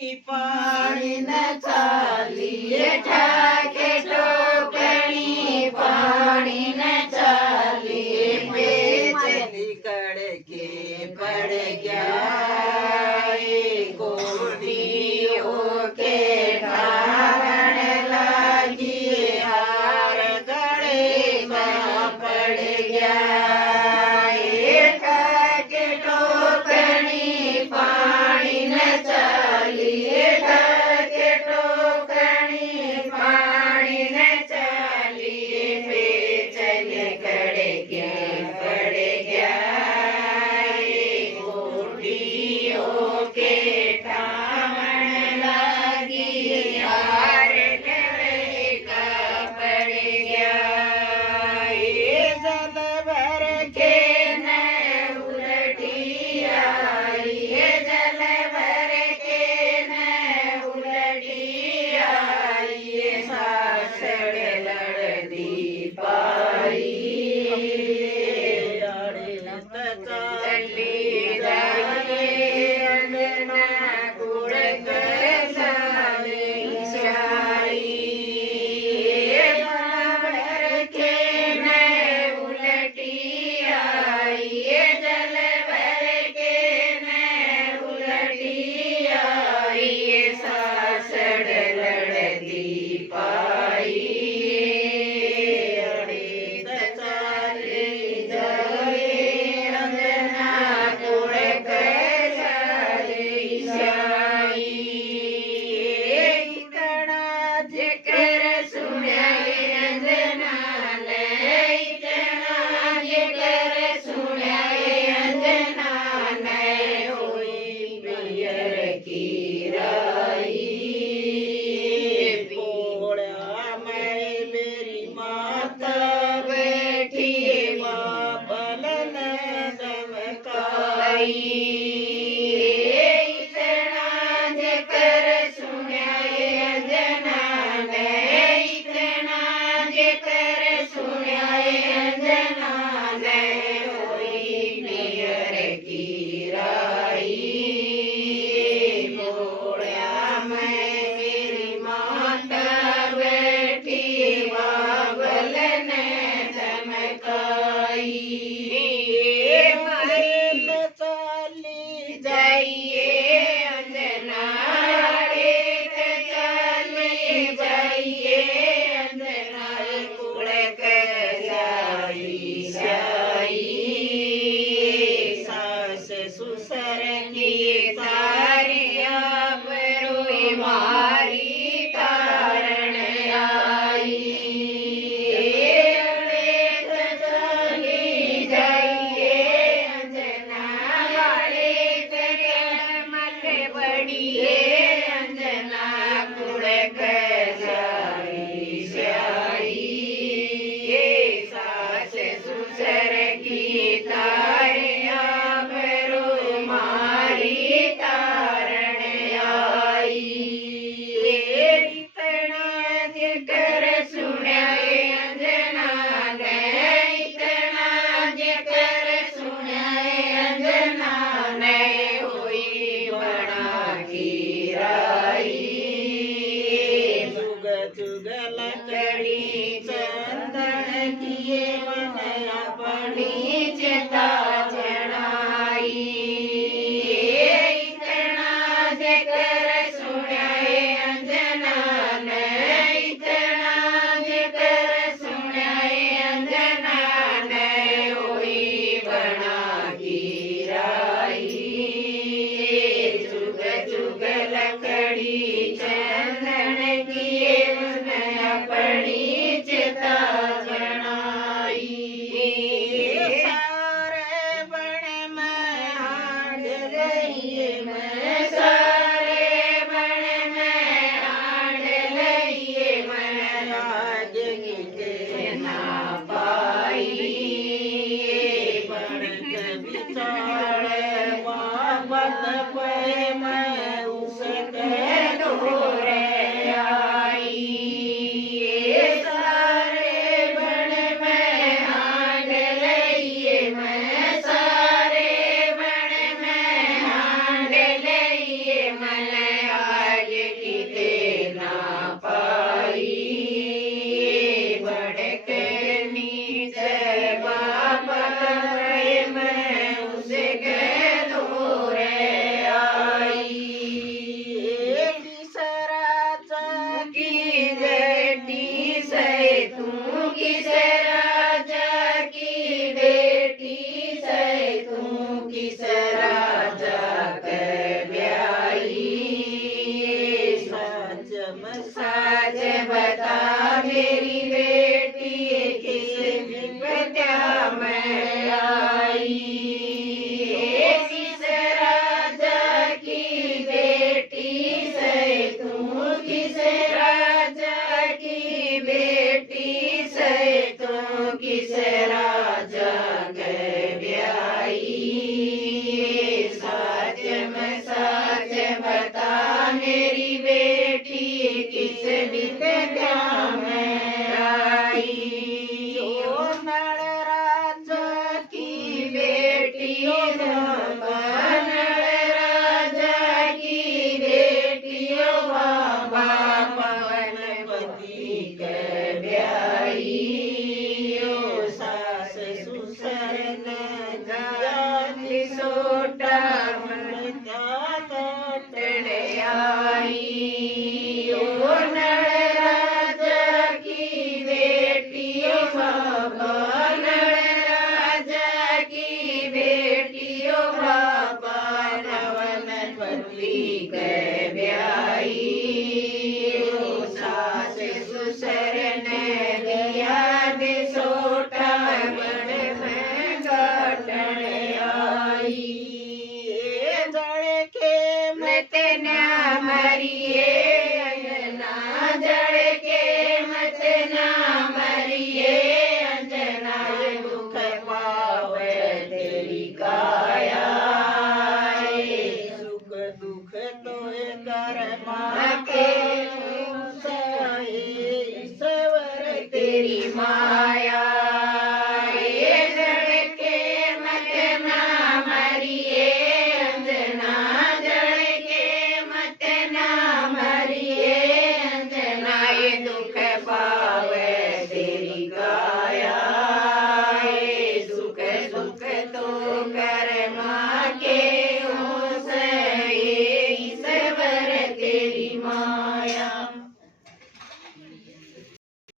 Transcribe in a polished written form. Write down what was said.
पाणी न चाली ठाके टोकणी पाणी न चाली बेचली कड़के पड़ गया गोड़ियों के ठाण लगी हार गड़े में पड़ गया ठाके टोकणी पानी न चाली ठाके टोकणी पानी न चाली बेचल कड़के पड़ गया गोटियों के ठामण लगी हार गड़े का पड़ गया जल भर के न उलटी आई जल भर के न उलटी आई सासड़ लड़दी पाई चली जाए अंगना कुड़ कर साले शाई भर के न उलटी आई जल भर के न उलटी आई सासड़ लड़दी पाई चली जाए अंगना कुड़ कर साले शाई इतना जिक्र सुनाए अंजना ने इतना जिक्र सुनाए अंजना ने हुई पियर की राई बोड़ा मैं मेरी माता बैठी बाबल न दमकाई इतना जिक्र सुनाए अंजना ने इतना जिक्र सुनाए अंजना ने हुई पियर की राई बोड़ा मैं मेरी माता बैठी बाबल ने चमकाई महल चली जाइए अंजना रे चली जाइए अंजना कुड़ कर जाई जाई सास ससुर की तारिया बरोई मारी तारण आई चली जाइए अंजना वाले मल बड़िए अंजना कुड़ कर जाई जाई सास ससुर की तारिया बरो मारी तारण आई इतना जिक्र सुनाए अंजना ने इतना जिक्र सुनाए अंजना ने हुई बड़ा की કરીએ